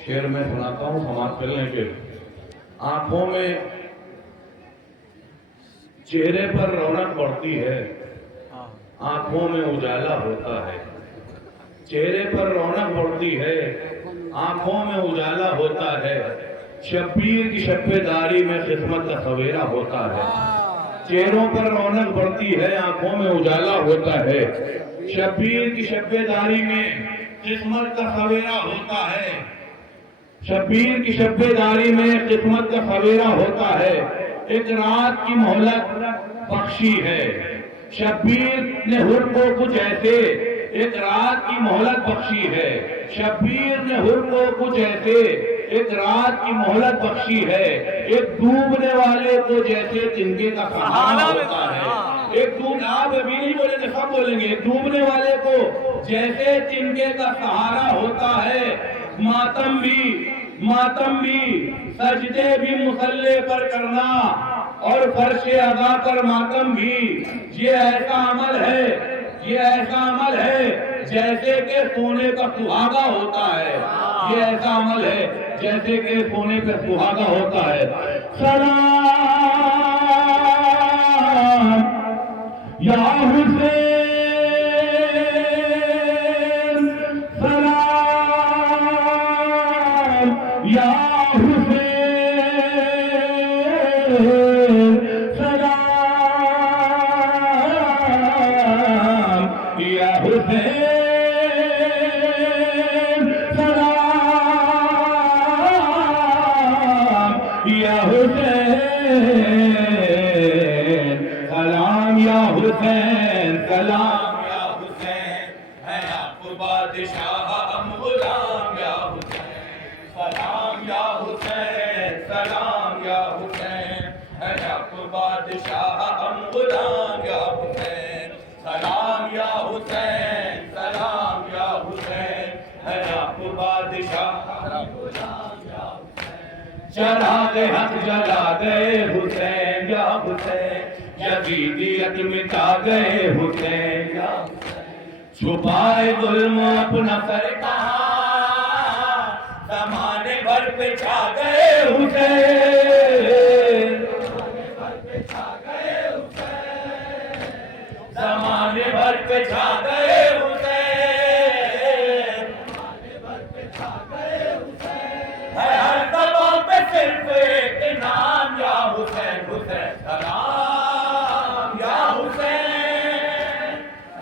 शेर में सुनाता हूँ समाज चलने के। आंखों में, चेहरे पर रौनक बढ़ती है, आंखों में उजाला होता है। चेहरे पर रौनक बढ़ती है, आंखों में उजाला होता है। शब्बीर की शब्बेदारी में किस्मत का सवेरा होता है। चेहरों पर रौनक बढ़ती है, आंखों में उजाला होता है। शब्बीर की शब्बेदारी में किस्मत का सवेरा होता है। शब्बीर की शब्बेदारी में किस्मत का सवेरा होता है। एक रात की मोहलत बख्शी है शब्बीर ने हुर को कुछ ऐसे। एक रात की मोहलत बख्शी है शब्बीर ने हुर को कुछ ऐसे। एक रात की मोहलत बख्शी है। एक डूबने वाले को जैसे तिनके का सहारा होता है। एक डूब, आप अभी नहीं बोलेंगे, सब बोलेंगे। डूबने वाले को जैसे तिनके का सहारा होता है। मातम भी सजदे भी मुसल्ले पर करना और फर्शे अदा पर मातम भी, ये ऐसा अमल है, ये ऐसा अमल है जैसे कि सोने का सुहागा होता है। ये ऐसा अमल है जैसे कि सोने पे सुहागा होता है। सलाम या हुसैन, सलाम या हुसैन, सलाम या हुसैन, या हुसैन, सलाम या हुसैन, सलाम या हुसैन, है आप बादशाह हम गुलाम या हुसैन। सलाम या हुसैन, सलाम या हुसैन, है आप बादशाह हम गुलाम या हुसैन। सलाम या हुसैन, सलाम या हुसैन, है आप बादशाह हम गुलाम या हुसैन। चढ़ा दे हक जला गए हुसैन या हुसैन, यजीदियत मिटा गए हुसैन या हुसैन। छुपाए जुल्म अपना सर कहां, ज़माने भर पे छा गए हुसैन। ज़माने भर पे छा गए हुसैन। है हर ज़बान पे सिर्फ एक नाम या हुसैन, हुसैन। सलाम या हुसैन,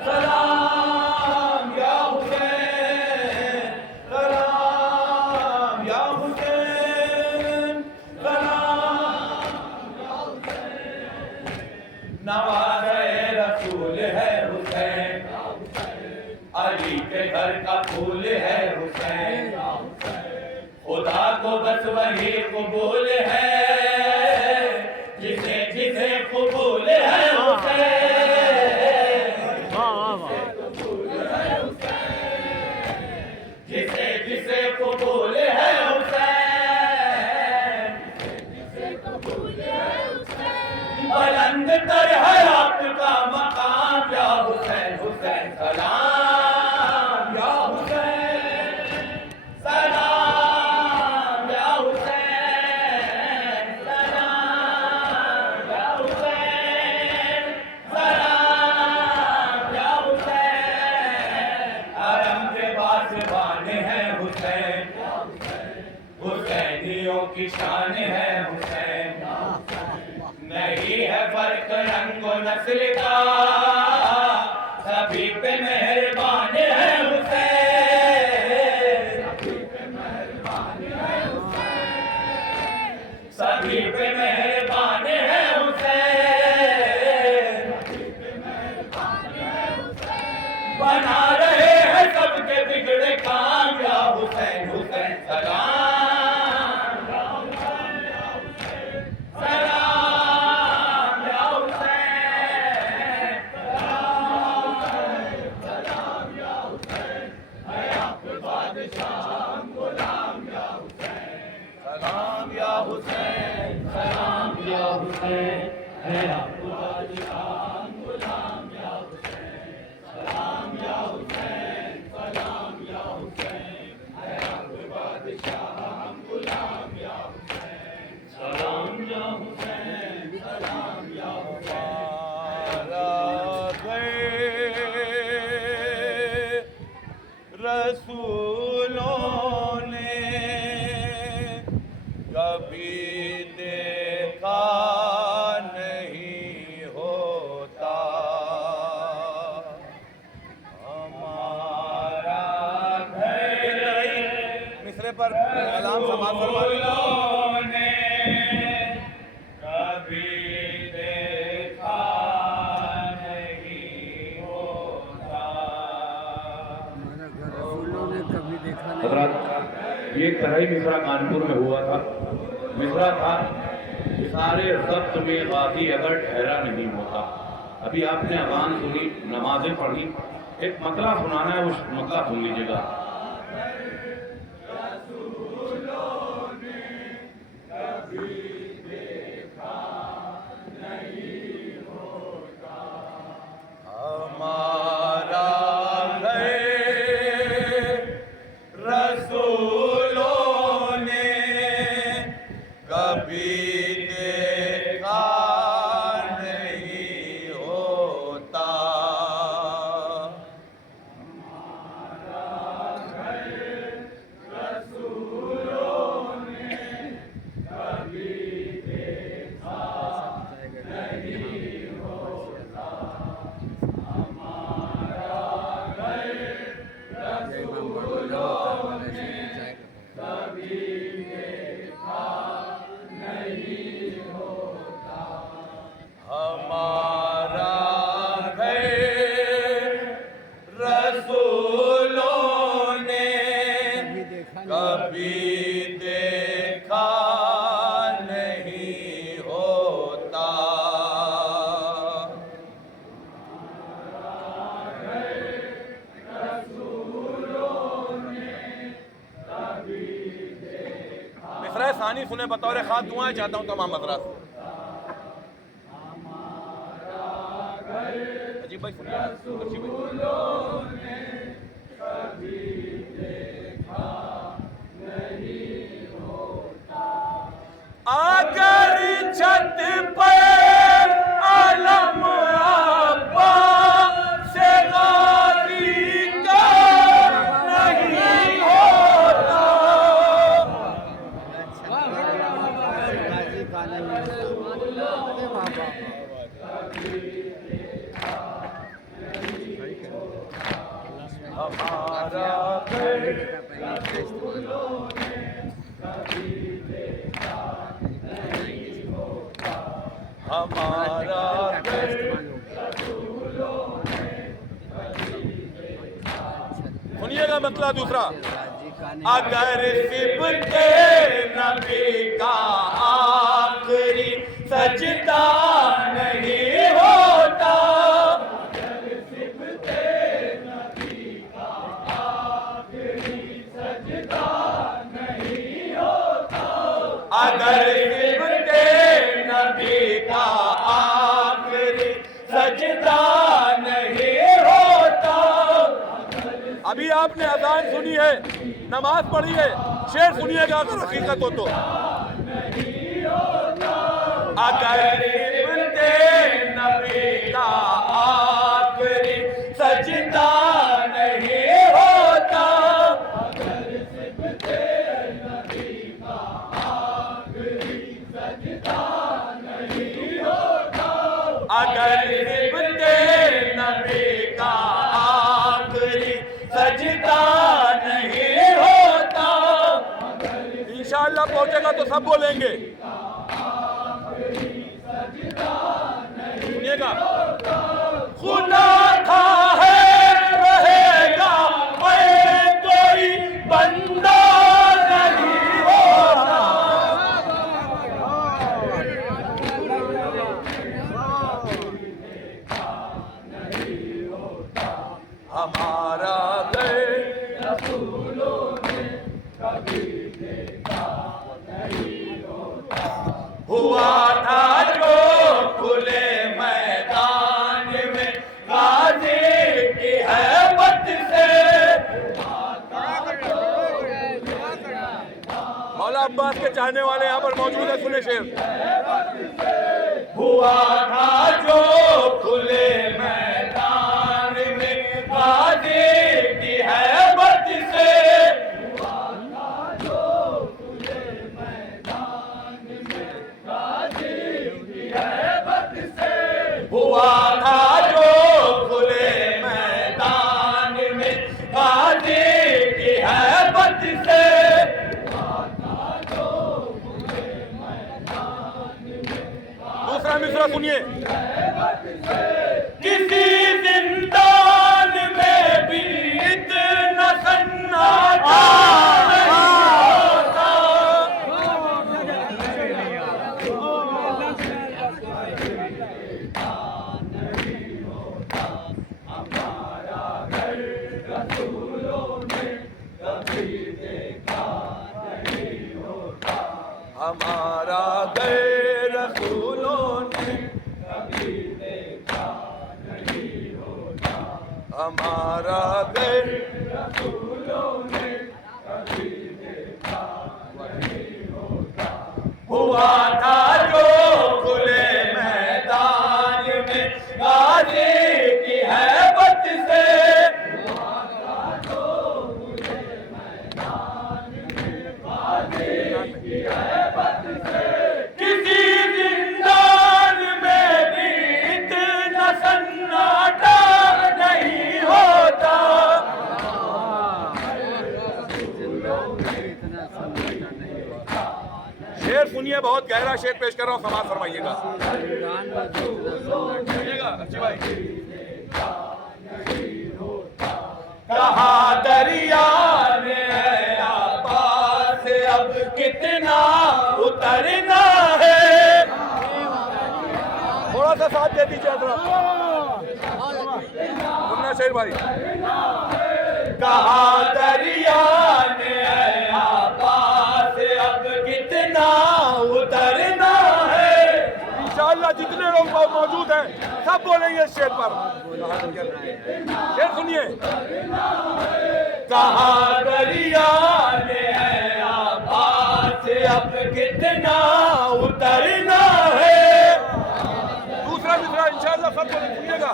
सलाम या हुसैन, सलाम या हुसैन, सलाम या हुसैन। नवाज़े रसूल है हुसैन, अली के घर का फूल है हुसैन। खुदा को बस वही कबूल है जिसे जिसे कबूल है हुसैन। जिसे जिसे कबूल है हुसैन। बुलंद तर है आपका मकाम या हुसैन, हुसैन। सलाम या हुसैन, सलाम या हुसैन, सलाम या हुसैन, सलाम या हुसैन। हरम के बाज़बान है हुसैन, हुसैनियों की शान है हुसैन। नहीं है फर्क रंग व नस्ल का, सभी पे मेहरबान है हुसैन। सभी पे मेहरबान है हुसैन। बना रहे हैं सबके बिगड़े काम या हुसैन, हुसैन। सलाम सलाम या हुसैन, सलाम या हुसैन, है आपको बादशाह गुलाम या हुसैन। सलाम या हुसैन, सलाम या हुसैन, है आपको बादशाह। रसूलों ने कभी देखा नहीं होता, हमारा घर मिसरे पर कलाम समाज फरमाने ने कभी देखा नहीं होता। हज़रात, ये कढ़ाई मिसरा कानपुर में हुआ था। मिसरा था, सारे ज़ब्त में गाजी अगर ठहरा नहीं होता। अभी आपने अज़ान सुनी, नमाजें पढ़ी, एक मतला सुनाना है, उस मतला सुन लीजिएगा। हमारा रसूलों ने कभी देखा नहीं होता, रसूलों ने कभी देखा नहीं होता, हमारा घर रसूलों ने कभी देखा नहीं होता, हमारा घर रसूलों ने कभी देखा नहीं होता। मिसरा सानी सुने बतौर खास दुआएं चाहता हूँ तमाम मदरास। अजीब भाई सुनिए, अजीब भाई। अगर छत पर आलम अब्बा से गाजी का नहीं होता, हमारा घर रसूलों ने कभी देखा नहीं होता, हमारा घर रसूलों ने कभी देखा। सुनिएगा मतलब दूसरा, अगर सिबते नबी का आखिरी सजदा नहीं होता, अगर सिबते नबी का आखिरी सजदा नहीं होता, अगर सिबते नबी का आखिरी सजदा नहीं होता। अभी आपने अज़ान सुनी है, नमाज पढ़ी है, शेर सुनिएगा अगर हकीकत हो तो। अगर सिबते नबी का आखिरी सजदा नहीं होता, अगर सिबते नबी का आखिरी सजदा नहीं होता, अगर सिबते नबी का आखिरी सजदा नहीं होता। इंशाअल्लाह पहुंचेगा तो सब बोलेंगे। सुनिएगा, खुदा था है रहेगा, मैं कोई बंदा नहीं होता, हमारा घर रसूलों ने कभी देखा नहीं होता, हुआ था जो खुले मैदान में गाजी की हैबत से, मौला अब्बास के चाहने वाले यहाँ पर मौजूद है, सुने शेर। हुआ था जो खुले मैदान में गाजी की हैबत से, सुनिए। किसी जिंदान में भी इतना सन्नाटा हमारा घर रसूलों ने कभी देखा नहीं होता, हमारा घर रसूलों ने कभी देखा नहीं होता। हुआ था जो खुले मैदान में गाजी की हैबत से, हुआ था जो खुले मैदान में गाजी की हैबत से, किसी जिंदान में भी इतना सन्नाटा नहीं होता। शेर सुनिए, बहुत गहरा शेर पेश कर रहा हूँ, समाज फरमाइएगा। अच्छी भाई। कहा दरिया ने पास अब कितना उतरना है, थोड़ा सा साथ दे दीजिए मुन्ना शेर भाई। कहा दरिया ने पास अब कितना उतरना है। इंशाअल्लाह जितने लोग मौजूद हैं सब बोलेंगे इस शेर पर। शेर सुनिए। कहा दरिया ने पास अब कितना उतरना है। दूसरा मिसरा इंशाअल्लाह सब बोलेंगे, सुनिएगा।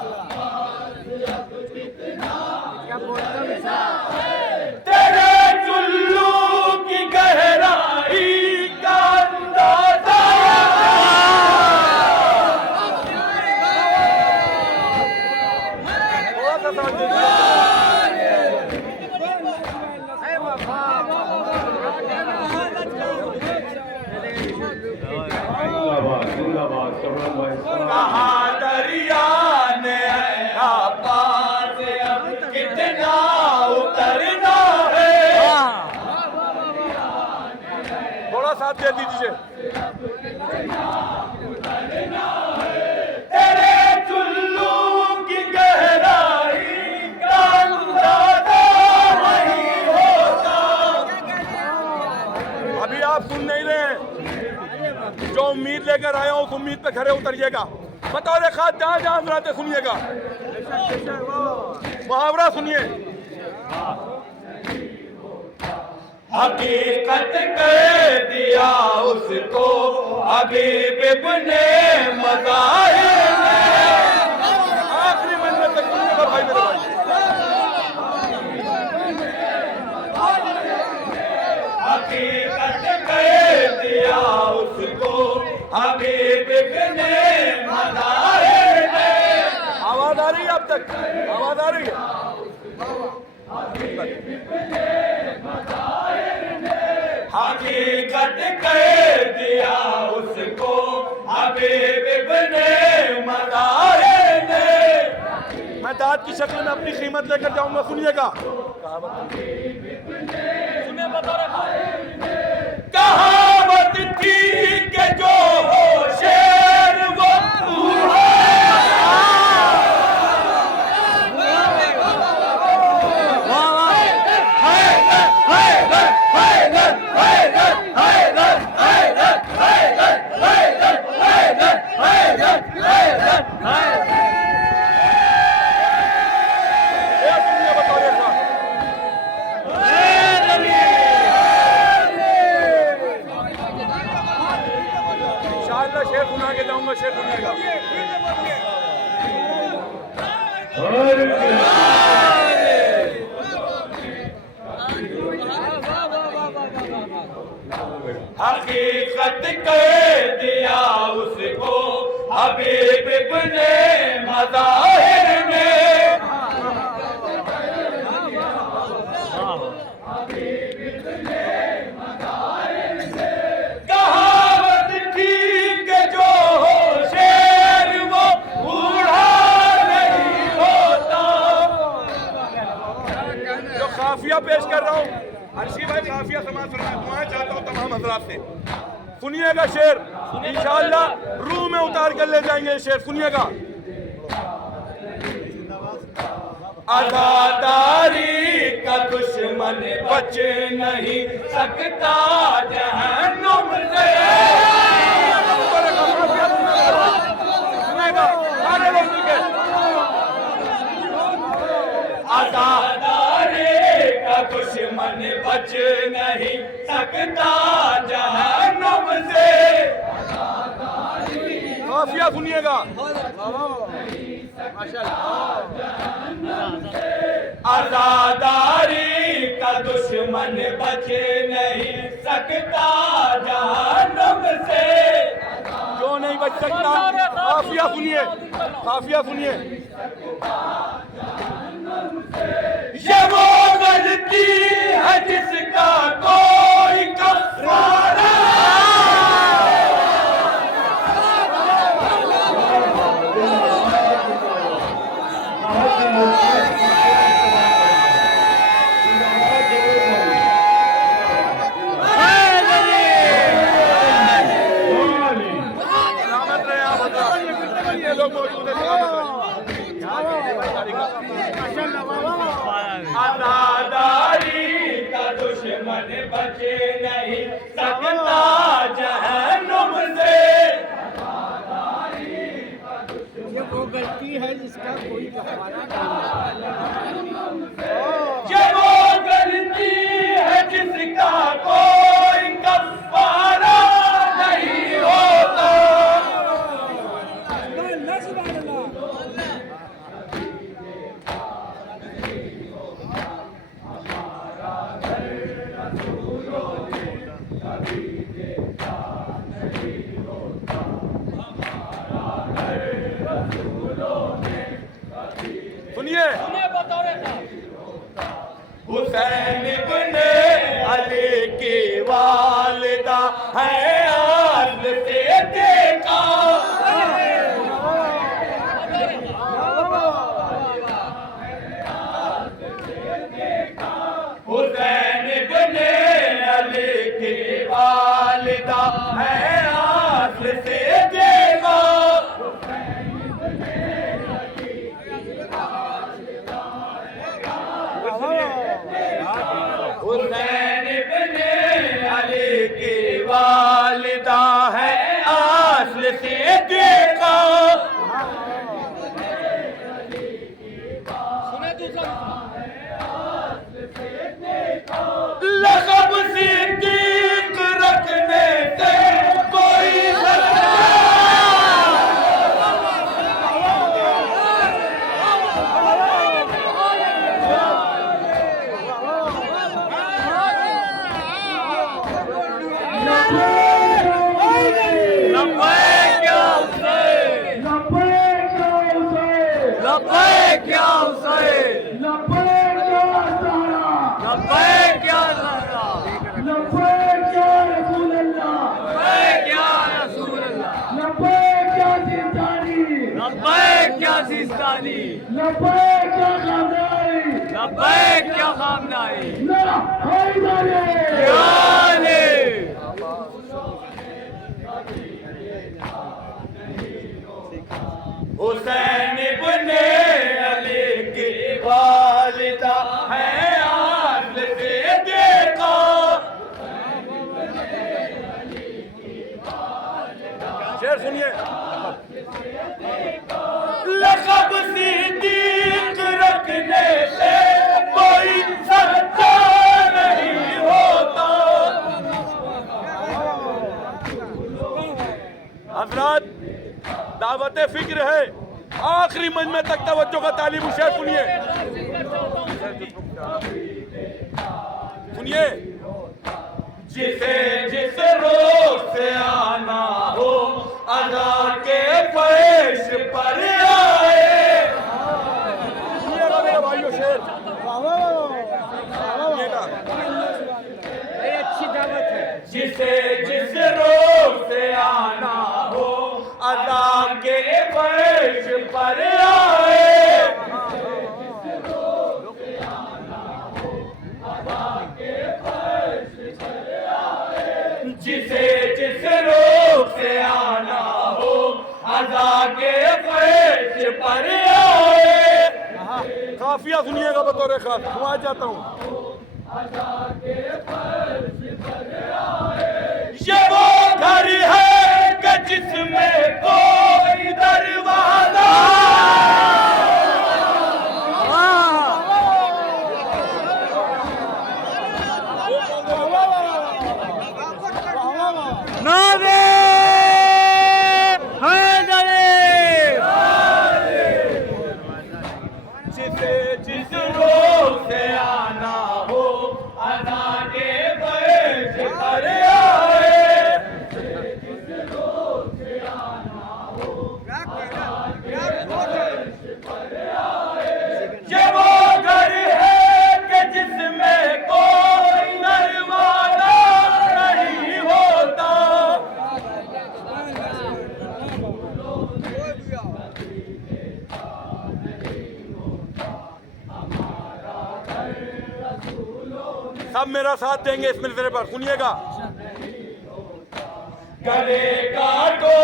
तेरे चुल्लू की गहराई का अंदाजा, थोड़ा सा साथ दीजिए। कहा दरिया ने पास अब कितना उतरना है। थोड़ा साथ दे दीजिए। तेरे चुल्लू की गहराई का अंदाजा नहीं होता। अभी आप सुन नहीं रहे हैं, जो उम्मीद लेकर आया हूं उस उम्मीद पे खड़े उतरिएगा। बतौर खास जहां जहां सुनाते सुनिएगा। मुहावरा सुनिए। हकीकत कर दिया उसको हबीब इब्ने मज़ाहिर ने। आखिरी मंजिल तक सुनिएगा भाई मेरे भाई। हकीकत कर दिया उसको हबीब इब्ने मज़ाहिर ने। आवाज आ रही है अब तक? आवाज आ रही है? हकीकत कर दिया उसको हबीब इब्ने मज़ाहिर ने। मैं दाद की शक्ल में अपनी कीमत लेकर जाऊंगा, सुनिएगा। सुनिए, कहावत थी कि जो हो शेर वो शेर सुना के जाऊंगा, शेर सुनेगा। हकीकत कर दिया उसको हबीब इब्ने मज़ाहिर ने। कहावत थी कि जो हो शेर अर्शी भाई काफिया समाज सुनना, दुआएं चाहता हूँ तमाम हजरात से। सुनिएगा शेर, इंशाअल्लाह रूह में उतार कर ले जाएंगे शेर, सुनिएगा। आजादारी का दुश्मन बच नहीं सकता जहन्नुम से। सारे लोग मिलकर आजादारी का दुश्मन बच नहीं सकता जहन्नुम से। काफिया सुनिएगा। आजादारी का दुश्मन बच नहीं सकता जहन्नुम से। क्यों नहीं बच सकता? काफिया सुनिए, काफिया सुनिए। ये वो गलती है जिसका कोई कफारा आजादारी का दुश्मन बचे नहीं सकता जहन्नुम से। ये वो गलती है जिसका कोई कफारा ये वो गलती है जिसका कोई कफारा नहीं होता। सुनिए, हुसैन इब्ने अली की वालिदा है आल से देखा। हुसैन इब्ने अली की वालिदा है आल से देखा। हुसैन इब्ने अली की वालिदा है आस्ल से देखा। लक़ब सिद्दीक़ रखने से कोई क्या खामनाई हुसैन इब्ने अली की वालिदा है आस्ल से देखा। शेर सुनिए। लक़ब सिद्दीक़ रखने से कोई सच्चा नहीं होता। हज़रात, दावत फिक्र है, आखिरी मंजमे तक तवज्जो का तालिब शेर सुनिए, सुनिए। जिसे जिस रोग से आना हो अदा के फैश पर आए। भाइयों शेर अच्छी दावत है। जिसे जिस रोग से आना हो अदा के फैश पर आए। के जिसे जिस रूप से आना हो अदा के फर्श पर आए। काफिया सुनिएगा बतौर खास, दुआ चाहता हूँ। ये वो घर है कि जिसमें कोई दरवाजा नारे हैदरी। जिसे जिस रोग से आना हो अदा के फर्श पर आए। ये वो घर है कि जिसमें कोई दरवाजा नहीं होता। सब मेरा साथ देंगे इस मिलने पर, सुनिएगा। गले काटो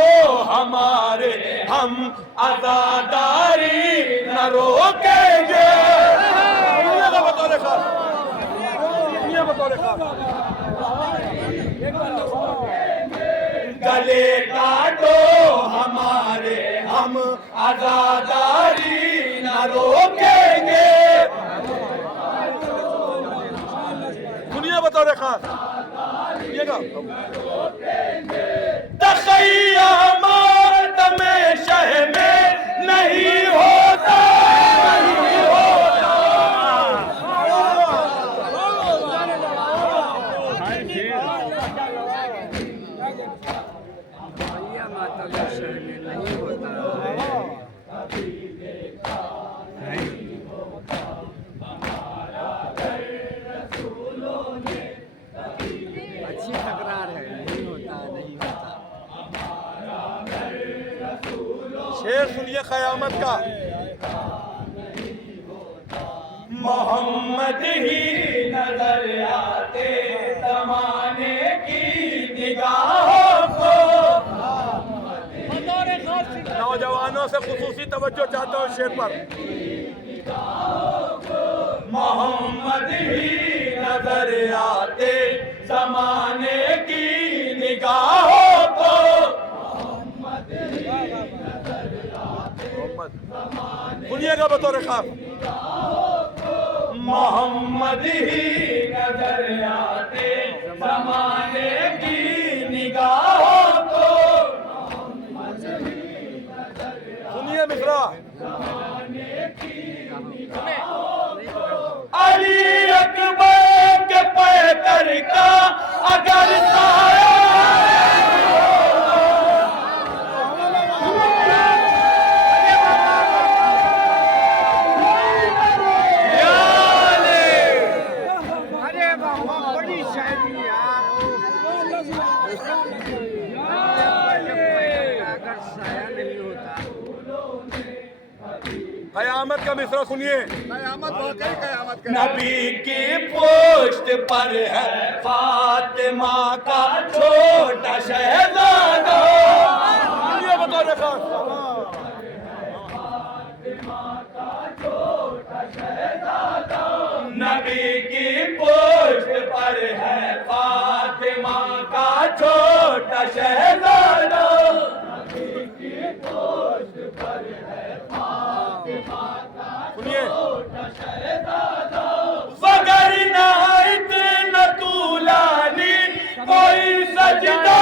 हमारे हम आजादारी न रोकेंगे। सुनिएगा बतौर खास, सुनिए बतौर खास। गले काटो हमारे हम आजादारी न रोकेंगे। सुनिए बतौर खास, सुनिएगा। तखय्युमात में शह में नहीं होता, नहीं होता। भैया माता के शहर में नहीं होता है। अच्छी तकरार है, नहीं होता नहीं होता। शेर सुनिए क़यामत का। मोहम्मद ही नजर आते ज़माने की निगाहों को। नौजवानों से खुसूसी तवज्जो चाहता हूँ शेर पर। मोहम्मद ही नजर आते ज़माने की निगाहों को। सुनिएगा बतौर खास। मोहम्मद ही नजर आते ज़माने की निगाहों को। सुनिए मित्रा। अली अकबर के पैकर का अगर साया क़यामत का मिसरा सुनिए। नबी की पोस्ट पर है फातिमा का छोटा शहजादा। ये बता रखा नबी की पोस्ट पर है फातिमा का छोटा शहजादा। सुनिए। वगर ना इतना तूलानी कोई सजदा